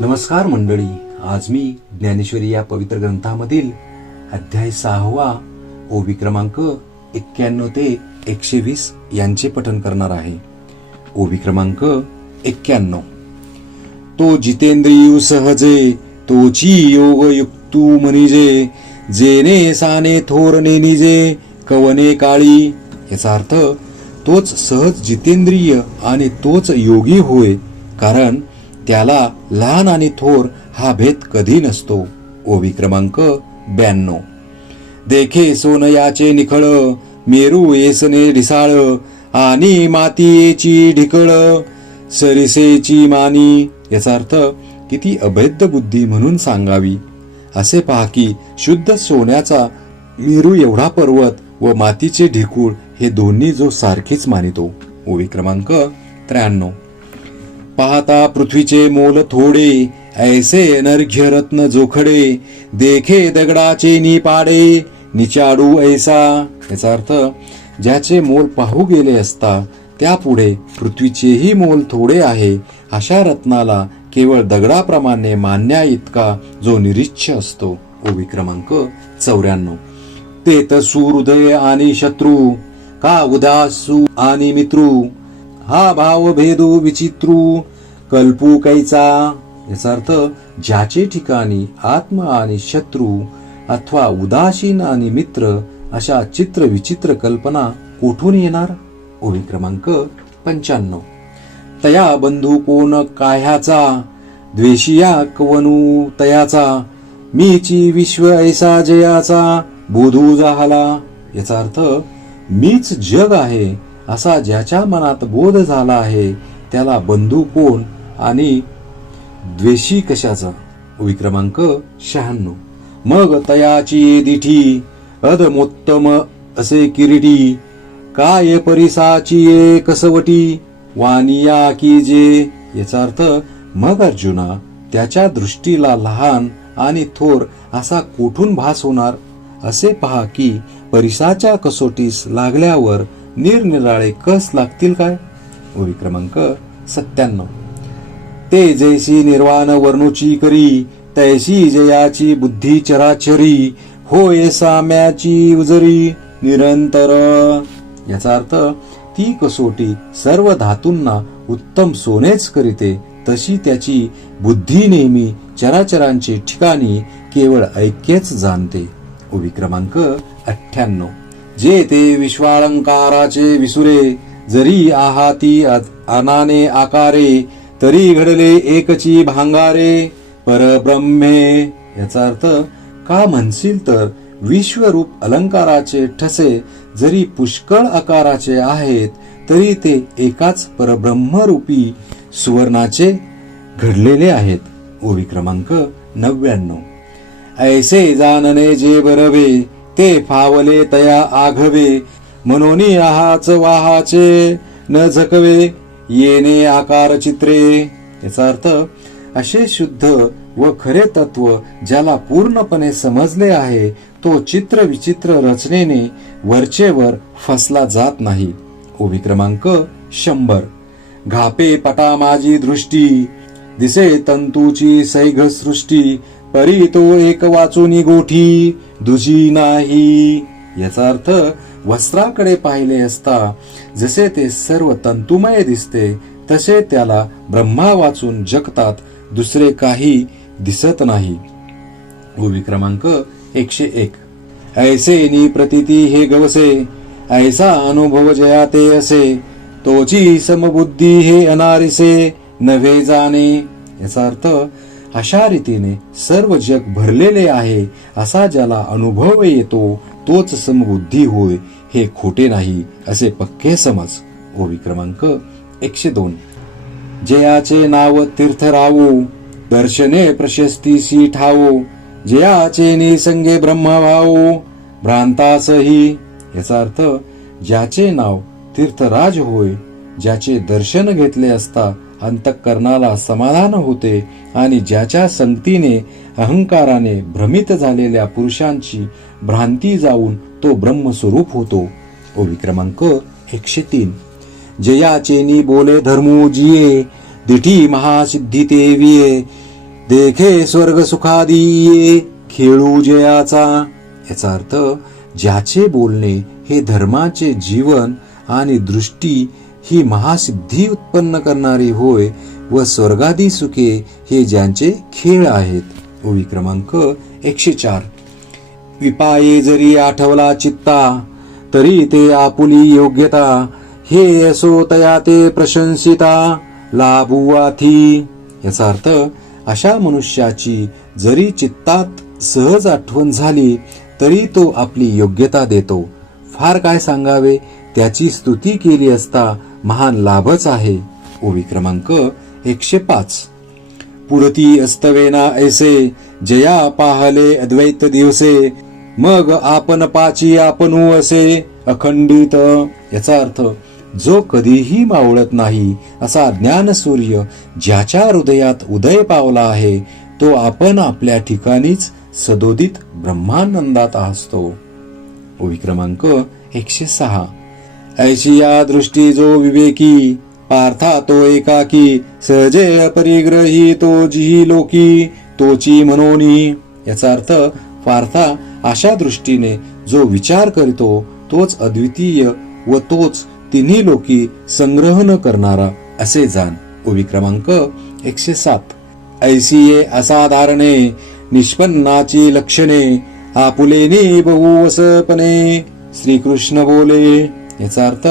नमस्कार मंडळी, आज मी ज्ञानेश्वरी या पवित्र ग्रंथामधील अध्याय 6 ओवी क्रमांक 91 ते 120 यांचे पठण करणार आहे. ओवी क्रमांक 91. तो जितेंद्रियू सहजे तोची योग युक्तू मनिजे, जेने साने थोर नेनिजे कवने काळी. याचा अर्थ तोच सहज जितेंद्रिय आणि तोच योगी होय, कारण त्याला लहान आणि थोर हा भेद कधी नसतो. ओवी क्रमांक 92. देखे सोनयाचे निखळ, मेरू येसने ढिसाळ, आणि मातीयेची ढिकळ सरिसेची मानी. याचा अर्थ किती अभेद्य बुद्धी म्हणून सांगावी. असे पहा की शुद्ध सोन्याचा मेरू एवढा पर्वत व मातीचे ढिकूळ हे दोन्ही जो सारखीच मानितो. ओवी क्रमांक 93. पाहता पृथ्वीचे मोल थोडे, ऐसे अनर्घ्य रत्न जोखडे, देखे दगडाचे निपाडे निचाडू ऐसा. याचा अर्थ ज्याचे मोल पाहू गेले असता त्यापुढे पृथ्वीचेही मोल थोडे आहे, अशा रत्नाला केवळ दगडाप्रमाणे मान्या इतका जो निरीच्छ असतो. ओवी क्रमांक 94. ते तसू हृदय आणि शत्रू, का उदासू आणि मित्रू, हा भाव भेदू विचित्रू कल्पू कैचा. याचा अर्थ ज्याचे ठिकाणी आत्म आणि शत्रू अथवा उदासीन आणि मित्र अशा चित्र विचित्र कल्पना कुठून येणार. ओवी क्रमांक 95. तया बंधू कोण काह्याचा, द्वेषिया कवनू तयाचा, मीची विश्व ऐसा जयाचा बोधू झाला. याचा अर्थ मीच जग आहे असा ज्याच्या मनात बोध झाला आहे त्याला बंधू कोण आणि द्वेषी कशाचा. ओवी क्रमांक 96. मग तयाची दिठी, अधमोत्तम असे किरीटी, काय परिसाची कसवटी वानिया की जे. याचा अर्थ मग अर्जुना त्याच्या दृष्टीला लहान आणि थोर असा कोठून भास होणार. असे पहा की परिसाच्या कसोटीस लागल्यावर निरनिराळे कस लागतील काय. ओवी क्रमांक 97. ते जैसी निर्वाण वर्णुची करी, तैसी जयाची बुद्धी चराचरी, होय साम्याची उजरी निरंतर. याचा अर्थ ती कसोटी सर्व धातूंना उत्तम सोनेच करीते, तशी त्याची बुद्धी नेहमी चराचरांचे ठिकाणी केवळ ऐक्यच जाणते. ओवी क्रमांक 98. जे ते विश्वालंकाराचे विसुरे, जरी आहाती अनाने आकारे, तरी घडले एकची भांगारे परब्रह्मे. याचा अर्थ का म्हणशील तर विश्वरूप अलंकाराचे ठसे जरी पुष्कळ आकाराचे आहेत तरी ते एकाच परब्रह्मरूपी सुवर्णाचे घडलेले आहेत. ओवी क्रमांक 99. ऐसे जाणने जे बरवे, ते फावले तया आघवे, मनोनी आहाच वाहाचे न झकवे येणे आकार चित्रे. याचा अर्थ असे शुद्ध व खरे तत्व ज्याला पूर्णपणे समजले आहे तो चित्र विचित्र रचनेने वरचेवर फसला जात नाही. ओवी क्रमांक 100. घापे पटा माझी दृष्टी, दिसे तंतूची सैघ सृष्टी, परी तो एक वाचुनी गोठी दुजी नाही. याचा अर्थ वस्त्राकडे पाहिले असता जसे ते सर्व तंतुमय दिसते तसे त्याला ब्रह्मा वाचून जगतात, दुसरे काही दिसत नाही. ओवी क्रमांक 101. ऐसे नि प्रतीती हे गवसे, ऐसा अनुभव जया ते असे, तोची समबुद्धी हे अनारिसे नव्हे जाणे. याचा अर्थ अशा रीतीने सर्व जग भरलेले आहे असा ज्याला अनुभव येतो तोच समबुद्धी होय, हे खोटे नाही असे पक्के समज. ओवी क्रमांक 102. जयाचे नाव तीर्थ रावो, दर्शने प्रशस्तीशी ठावो, जयाचे निसंगे ब्रह्मभावो भ्रांतासही. याचा अर्थ ज्याचे नाव तीर्थराज होय, ज्याचे दर्शन घेतले असता अंतःकरणाला समाधान होते आणि ज्याच्या संगतीने अहंकाराने भ्रमित झालेल्या पुरुषांची भ्रांती जाऊन तो ब्रह्मस्वरूप होतो. ओवी क्रमांक 103. जयाचेनी बोले धर्मो जिये, दिठी महासिद्धी ते विये, देखे स्वर्ग सुखादी ये खेळू जयाचा. याचा अर्थ ज्याचे बोलणे हे धर्माचे जीवन आणि दृष्टी ही महासिद्धी उत्पन्न करणारी होय व स्वर्गादी सुखे हे ज्यांचे खेळ आहेत. ओवी क्रमांक 104. विपाये जरी आठवला चित्ता तरी ते आपुली योग्यता. हे असो तया ते प्रशंसिता लाभुवाथी. याचा अर्थ अशा मनुष्याची जरी चित्तात सहज आठवण झाली तरी तो आपली योग्यता देतो. फार काय सांगावे, त्याची स्तुती केली असता महान लाभच आहे. ओवी क्रमांक 105. पुरती अस्तवेना ऐसे जया पाहले अद्वैत दिवसे. मग आपण पाची आपणू असे अखंडित. याचा अर्थ जो कधीही मावळत नाही असा ज्ञान सूर्य ज्याच्या हृदयात उदय पावला आहे तो आपण आपल्या ठिकाणीच सदोदित ब्रह्मानंदात असतो. ओवी क्रमांक 106. ऐशी या दृष्टी जो विवेकी पार्था तो एकाकी सहजे अपरिग्रही तो जिही लोकी तोची मनोनी. याचा अर्थ पार्था अशा दृष्टीने जो विचार करतो तोच अद्वितीय व तोच तिन्ही लोकी संग्रह न करणारा असे जाण. ओवी क्रमांक 107. ऐसी ये असाधारणे निष्पन्नाची लक्षणे आपुलेने बहुवसपणे श्रीकृष्ण बोले. याचा अर्थ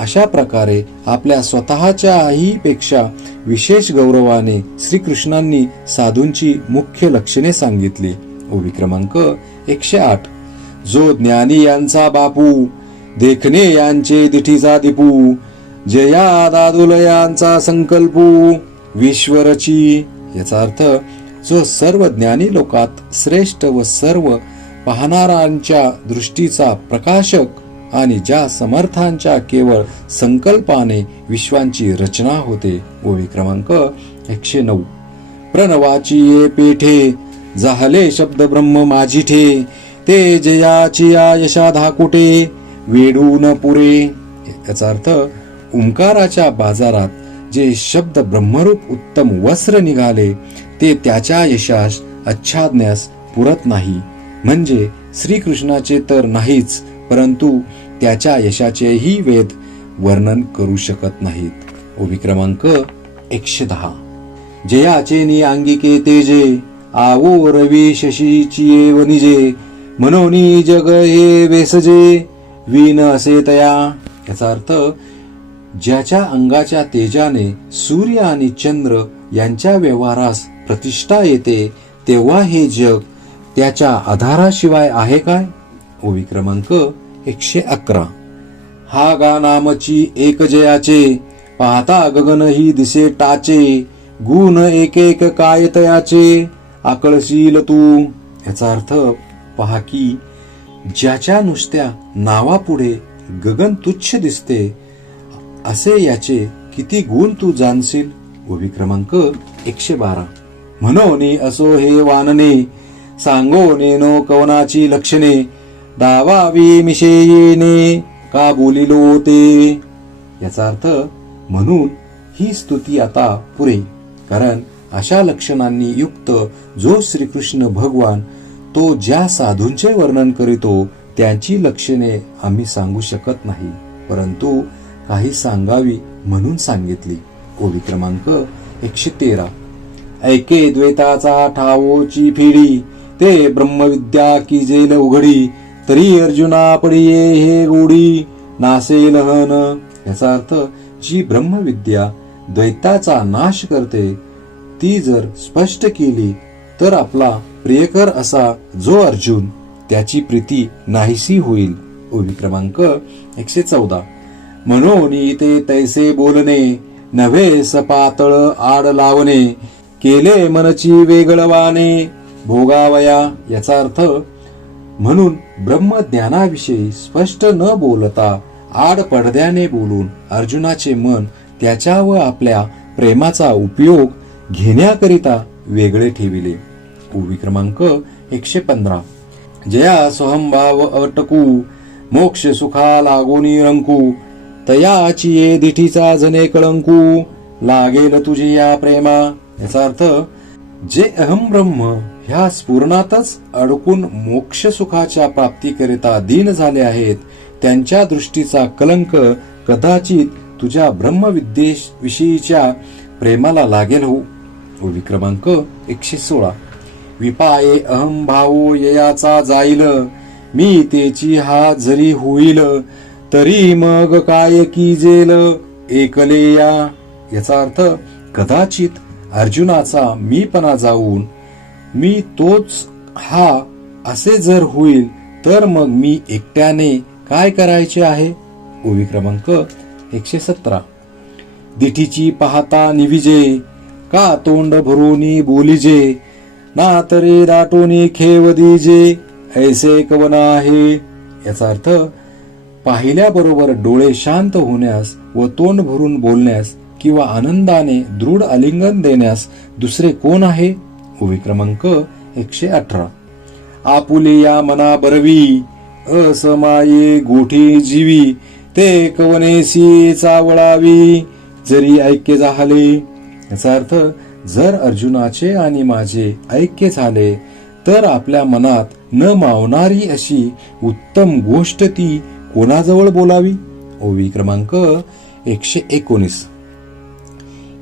अशा प्रकारे आपल्या स्वतःच्याही पेक्षा विशेष गौरवाने श्रीकृष्णांनी साधूंची मुख्य लक्षणे सांगितली. ओवी क्रमांक 108. जो ज्ञानी यांचा बापू देखणे यांचे दिठीचा दिपू जया दादुल यांचा संकल्पू विश्वरची. याचा अर्थ जो सर्व ज्ञानी लोकात श्रेष्ठ व सर्व पाहणाऱ्यांच्या दृष्टीचा प्रकाशक आणि ज्या समर्थांच्या केवळ संकल्पाने विश्वांची रचना होते. ओवी क्रमांक 109. प्रणवाची ये पेठे जाहले शब्द ब्रह्म माझिठे ते जयाची या यशा धाकुटे वेडून पुरे. याचा अर्थ ओंकाराच्या बाजारात जे शब्द ब्रह्मरूप उत्तम वस्त्र निघाले ते त्याच्या यशास आच्छादण्यास पुरत नाही. म्हणजे श्रीकृष्णाचे तर नाहीच परंतु त्याच्या यशाचेही वेद वर्णन करू शकत नाहीत. ओवी क्रमांक 110. जयाचे नि अंगिके तेजे आवो रवी शशीची वनिजे मनोनी जग हे वेसजे वीन असे तया. याचा अर्थ ज्याच्या अंगाच्या तेजाने सूर्य आणि चंद्र यांच्या व्यवहारास प्रतिष्ठा येते तेव्हा हे जग त्याच्या आधाराशिवाय आहे काय. ओवी क्रमांक 111. हा गा नामची एक जयाचे पाहता गगन ही दिसे टाचे गुण एक एक काय तयाचे आकळशील तू. याचा अर्थ पहा की ज्याच्या नुसत्या नावापुढे गगन तुच्छ दिसते असे याचे किती गुण तू जाणशील. ओवी क्रमांक 112. म्हणोनी असो हे वानने सांगो नेनो कवनाची लक्षणे दावावी मिशेयेने का बोलिलो ते. याचा अर्थ म्हणून ही स्तुती आता पुरे, कारण अशा लक्षणांनी युक्त जो श्रीकृष्ण भगवान तो ज्या साधूंचे वर्णन करीतो त्यांची लक्षणे आम्ही सांगू शकत नाही परंतु काही सांगावी म्हणून सांगितली. ओवी क्रमांक 113. ऐके द्वैताचा ठावोची फेडी ते ब्रह्मविद्या की जेल उघडी तरी अर्जुना पडिये हे गोडी नासे लहन. याचा अर्थ जी ब्रह्मविद्या द्वैताचा नाश करते ती जर स्पष्ट केली तर आपला प्रियकर असा जो अर्जुन त्याची प्रीती नाहीसी होईल. ओवी क्रमांक 114. मनोनी ते तैसे बोलणे नव्हे सपातळ आड लावणे केले मनची वेगळवाने भोगावया. याचा अर्थ म्हणून ब्रह्मज्ञानाविषयी स्पष्ट न बोलता आड पडद्याने बोलून अर्जुनाचे मन त्याच्या व आपल्या प्रेमाचा उपयोग घेण्याकरिता वेगळे ठेविले. ओवी क्रमांक 115. जया स्वहंभाव अटकू मोक्ष सुखा लागोनी रंकू तयाची ये दिठीचा जने कळंकू लागेल तुझी या प्रेमा. याचा अर्थ जे अहम ब्रह्म ह्या स्फुरणातच अडकून मोक्ष सुखाच्या प्राप्तीकरिता दीन झाले आहेत, त्यांच्या दृष्टीचा कलंक कदाचित तुझ्या ब्रह्मविद्येविषयीच्या प्रेमाला लागेल हो. ओवी क्रमांक 116. विपाये अहम भावो ययाचा जाईल, मी तेची हा जरी होईल, तरी मग काय कीजेल एकले या. याचा अर्थ कदाचित अर्जुनाचा मीपणा जाऊन मी तोच हा असे जर होईल, तर मग मी एकट्याने काय करायचे आहे. ओवी क्रमांक 117. दिठीची पाहता निविजे, का तोंड भरोनी बोलिजे, ना तरे दाटोनी खेव दीजे, ऐसे कवन आहे. याचा अर्थ पाहिल्याबरोबर डोळे शांत होण्यास व तोंड भरून बोलण्यास किंवा आनंदाने दृढ आलिंगन देण्यास दुसरे कोण आहे. ओवी क्रमांक 118. आपुले या मना बरवी, असमाये गोठी जीवी, ते कवनेसी चावळावी, जरी ऐक्य झाले. याचा अर्थ जर अर्जुनाचे आणि माझे ऐक्य झाले तर आपल्या मनात न मावणारी अशी उत्तम गोष्ट ती कोणाजवळ बोलावी. ओवी क्रमांक 119.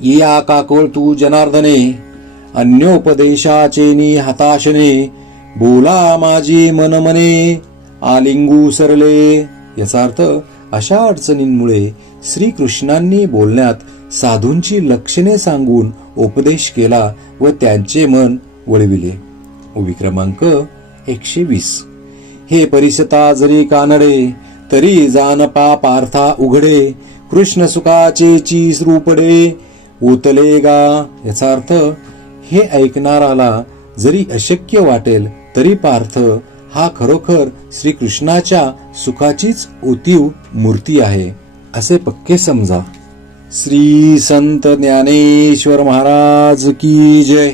या काकोळ तू जनार्दने, अन्योपदेशाचेनी हताशने, बोला माझी मन मने, आलिंगू सरले. याचा अर्थ अशा अडचणींमुळे श्रीकृष्णांनी बोलण्यात साधूंची लक्षणे सांगून उपदेश केला व त्यांचे मन वळविले. ओवी क्रमांक 120. हे परिसता जरी कानडे, तरी जानपा पार्था उघडे, कृष्ण सुखाचे चीस रूपडे, उतले गा. याचा अर्थ हे ऐकणाराला जरी अशक्य वाटेल तरी पार्थ हा खरोखर श्रीकृष्णाच्या सुखाचीच ओतीव मूर्ती आहे असे पक्के समजा. श्री संत ज्ञानेश्वर महाराज की जय.